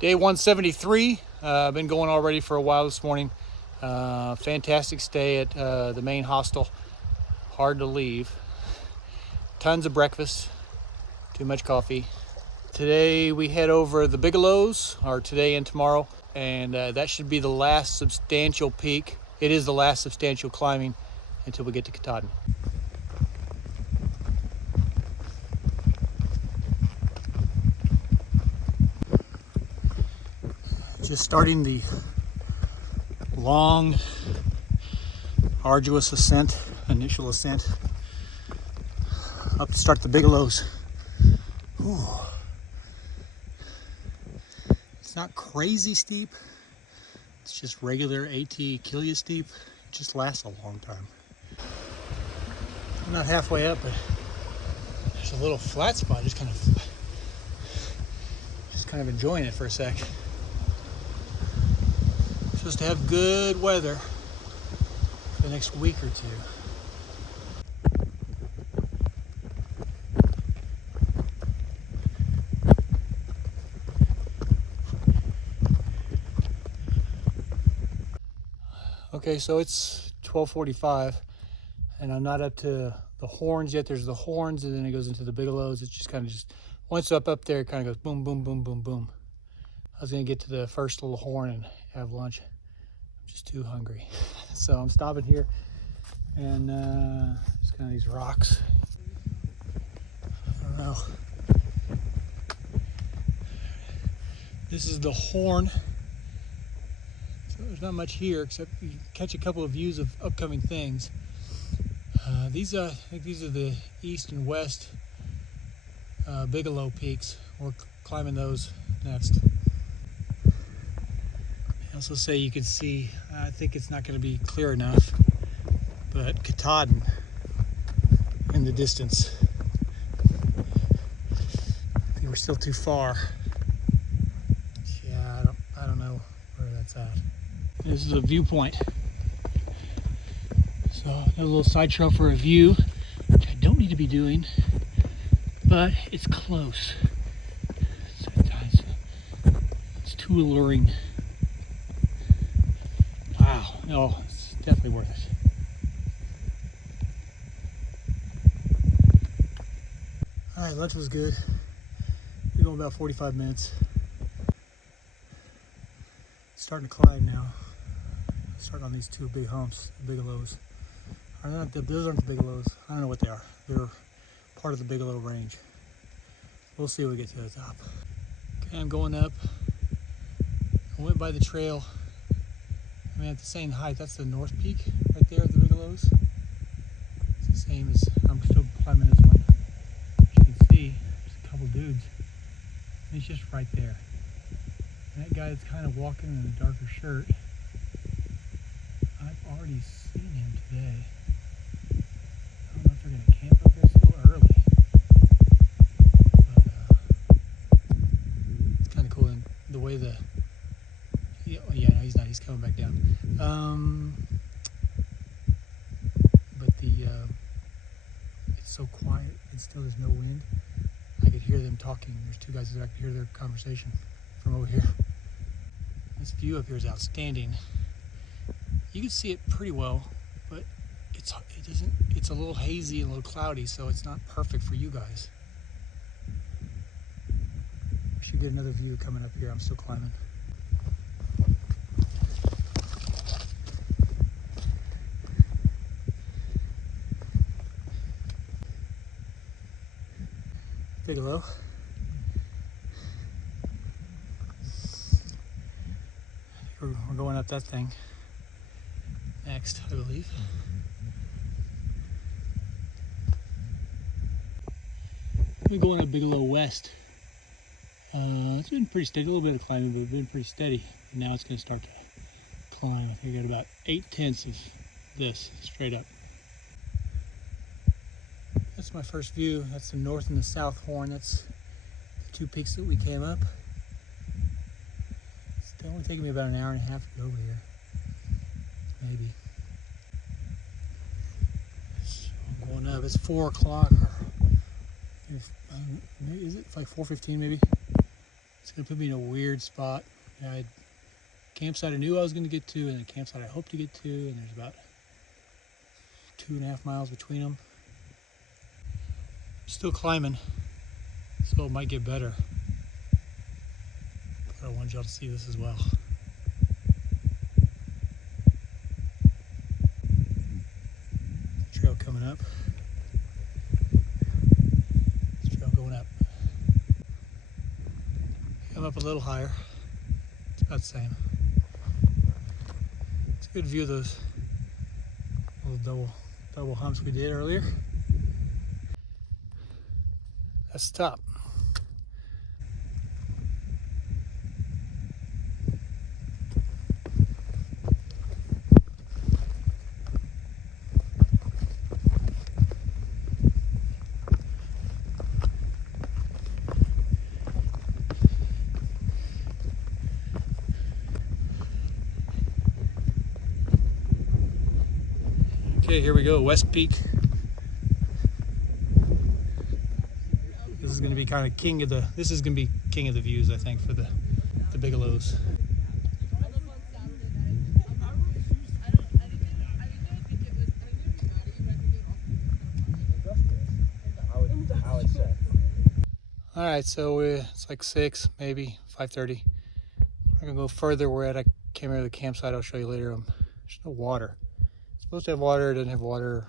Day 173, been going already for a while this morning. Fantastic stay at the main hostel. Hard to leave. Tons of breakfast, too much coffee. Today we head over the Bigelows, or today and tomorrow, and that should be the last substantial peak. It is the last substantial climbing until we get to Katahdin. Just starting the long, arduous ascent, initial ascent up to start the Bigelows. Ooh. It's not crazy steep. It's just regular AT Achilles steep. It just lasts a long time. I'm not halfway up, but there's a little flat spot. Just kind of enjoying it for a sec. Supposed to have good weather for the next week or two. Okay, so it's 12:45 and I'm not up to the horns yet. There's the horns and then it goes into the Bigelows. It's just once up there, it kind of goes boom, boom, boom, boom, boom. I was gonna get to the first little horn and have lunch. I'm just too hungry. So I'm stopping here and just kind of these rocks. I don't know. This is the horn. So there's not much here except you catch a couple of views of upcoming things. I think these are the east and west Bigelow peaks. We're climbing those next. I also say you can see, I think it's not going to be clear enough, but Katahdin in the distance. I think we're still too far. Yeah, I don't know where that's at. This is a viewpoint. So another little side trail for a view, which I don't need to be doing, but it's close. Sometimes it's too alluring. Wow, no, it's definitely worth it. All right, lunch was good. We're going about 45 minutes. Starting to climb now. Starting on these two big humps, the Bigelows. Those aren't the Bigelows. I don't know what they are. They're part of the Bigelow range. We'll see when we get to the top. Okay, I'm going up. I went by the trail. I mean, at the same height. That's the North Peak right there of the Bigelows. It's the same as, I'm still climbing this one. As you can see, there's a couple dudes. And he's just right there. And that guy that's kind of walking in a darker shirt, I've already seen him today. I don't know if they're going to camp up there. It's still early. But it's kind of cool. And the way yeah, no, he's not. He's coming back down. But it's so quiet. And still there's no wind. I could hear them talking. There's two guys that I could hear their conversation from over here. This view up here is outstanding. You can see it pretty well, but it's a little hazy and a little cloudy, so it's not perfect for you guys. We should get another view coming up here. I'm still climbing. Bigelow. We're going up that thing next, I believe. We're going up Bigelow West. It's been pretty steady, a little bit of climbing, but it's been pretty steady. And now it's going to start to climb. I think I got about 8/10 of this straight up. That's my first view. That's the north and the south horn. That's the two peaks that we came up. It's only taking me about an hour and a half to go over here. Maybe. So I'm going up. It's 4 o'clock. Is it? It's like 4:15 maybe. It's gonna put me in a weird spot. I had campsite I knew I was gonna get to, and a campsite I hope to get to, and there's about 2.5 miles between them. Still climbing, so it might get better. But I wanted y'all to see this as well. Trail coming up. This trail going up. I'm up a little higher. It's about the same. It's a good view of those little double humps we did earlier. That's the top. Okay, here we go, West Peak. This is going to be kind of king of the. This is going to be king of the views, I think, for the Bigelows. All right, so it's like 6, maybe 5:30. We're gonna go further. We're at a came here to the campsite. I'll show you later. There's no water. It's supposed to have water. It doesn't have water,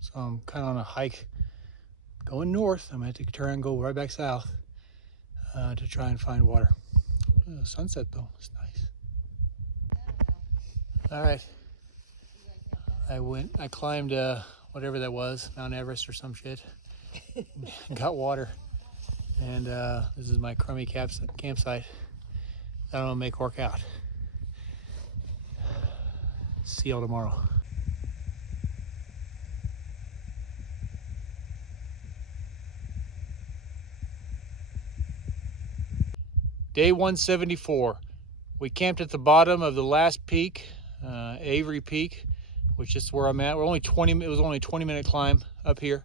so I'm kind of on a hike going north. I'm gonna have to turn and go right back south to try and find water. Sunset though, it's nice. All right, I climbed whatever that was, Mount Everest or some shit. Got water, and this is my crummy campsite. I don't know, make work out. See y'all tomorrow. Day 174. We camped at the bottom of the last peak, Avery Peak, which is where I'm at. It was only a 20-minute climb up here,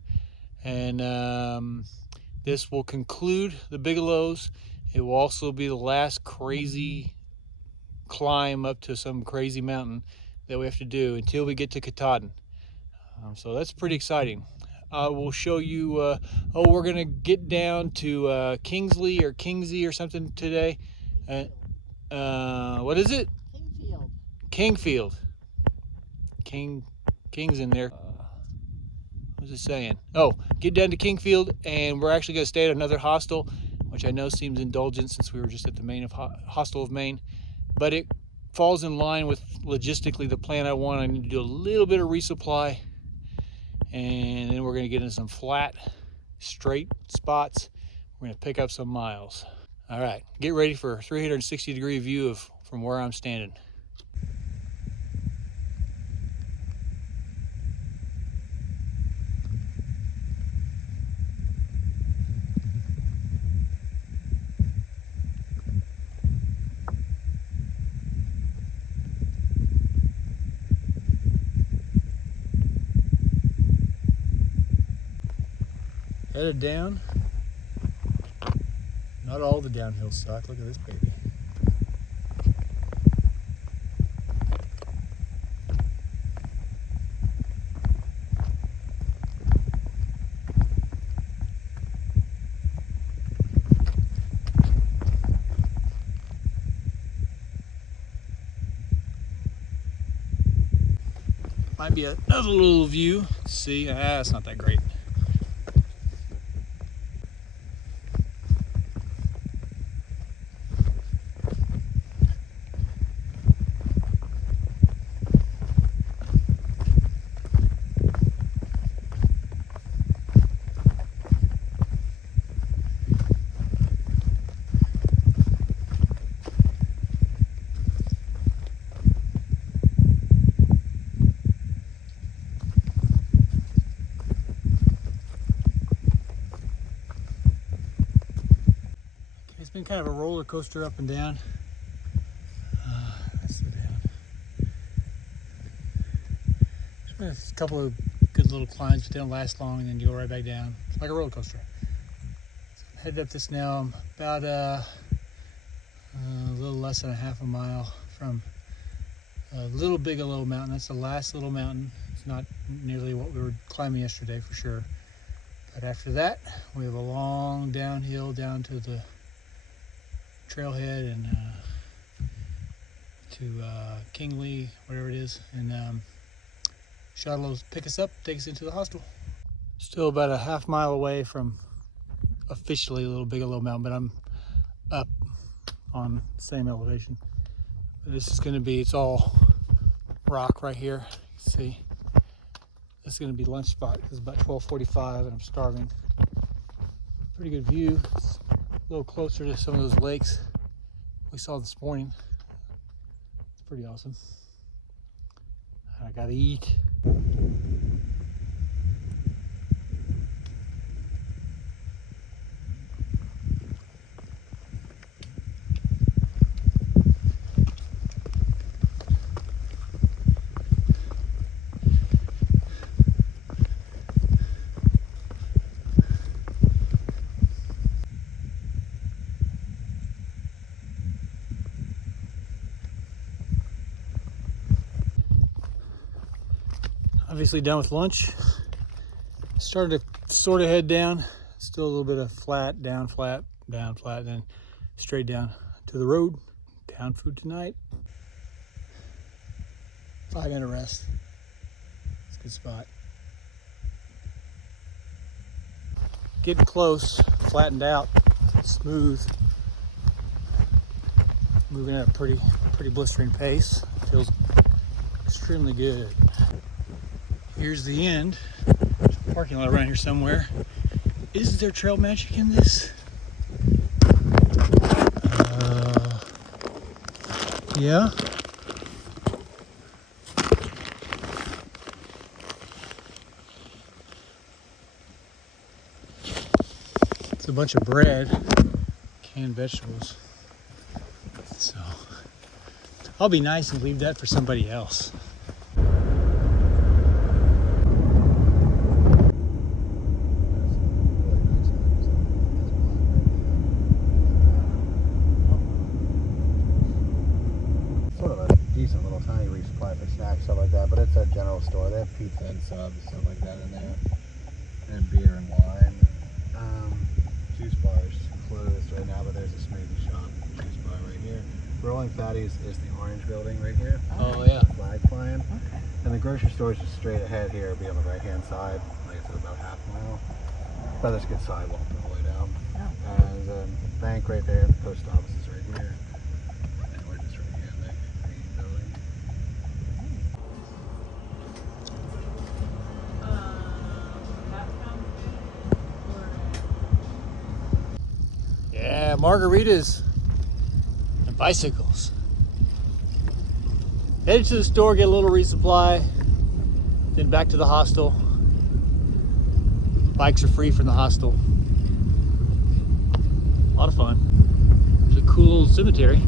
and this will conclude the Bigelows. It will also be the last crazy climb up to some crazy mountain that we have to do until we get to Katahdin. So that's pretty exciting. I will show you, we're gonna get down to Kingsley or Kingsey or something today. What is it? Kingfield. King's in there. What was it saying? Oh, get down to Kingfield, and we're actually gonna stay at another hostel, which I know seems indulgent since we were just at the hostel of Maine, but it falls in line with logistically the plan I want. I need to do a little bit of resupply, and then we're going to get into some flat, straight spots. We're going to pick up some miles. All right, get ready for a 360-degree view from where I'm standing. Headed down. Not all the downhills suck. Look at this baby. Might be another little view. Let's see, it's not that great. It's been kind of a roller coaster up and down. Let's slow down. There's been a couple of good little climbs, but they don't last long, and then you go right back down. It's like a roller coaster. So I'm headed up this now. I'm about less than a half a mile from Little Bigelow Mountain. That's the last little mountain. It's not nearly what we were climbing yesterday for sure. But after that, we have a long downhill down to the trailhead and to Kingley, whatever it is, and shuttle will pick us up, take us into the hostel. Still about a half mile away from officially Little Bigelow Mountain, but I'm up on the same elevation. This is going to be, it's all rock right here. See, this is going to be lunch spot. It's about 12:45 and I'm starving. Pretty good view. It's a little closer to some of those lakes we saw this morning. It's pretty awesome. I gotta eat. Obviously done with lunch. Started to sort of head down. Still a little bit of flat, down, flat, then straight down to the road. Down food tonight. 5-minute rest. It's a good spot. Getting close, flattened out, smooth. Moving at a pretty blistering pace. Feels extremely good. Here's the end. There's a parking lot around here somewhere. Is there trail magic in this? Yeah. It's a bunch of bread, canned vegetables. So I'll be nice and leave that for somebody else. Decent little tiny resupply for snacks, stuff like that, but it's a general store. They have pizza and subs, stuff like that in there, and beer and wine. Juice bars closed right now, but there's a smoothie shop, juice bar right here. Rolling Fatties is the orange building right here. Oh yeah. Flag flying. Okay. And the grocery store is just straight ahead here. It'll be on the right hand side, like I said, about half a mile. But there's a good sidewalk all the way down. Oh. And the bank right there, the post office is right here. And we're just right here in the green building. Yeah, margaritas and bicycles. Headed to the store, get a little resupply, then back to the hostel. Bikes are free from the hostel. A lot of fun. It's a cool cemetery.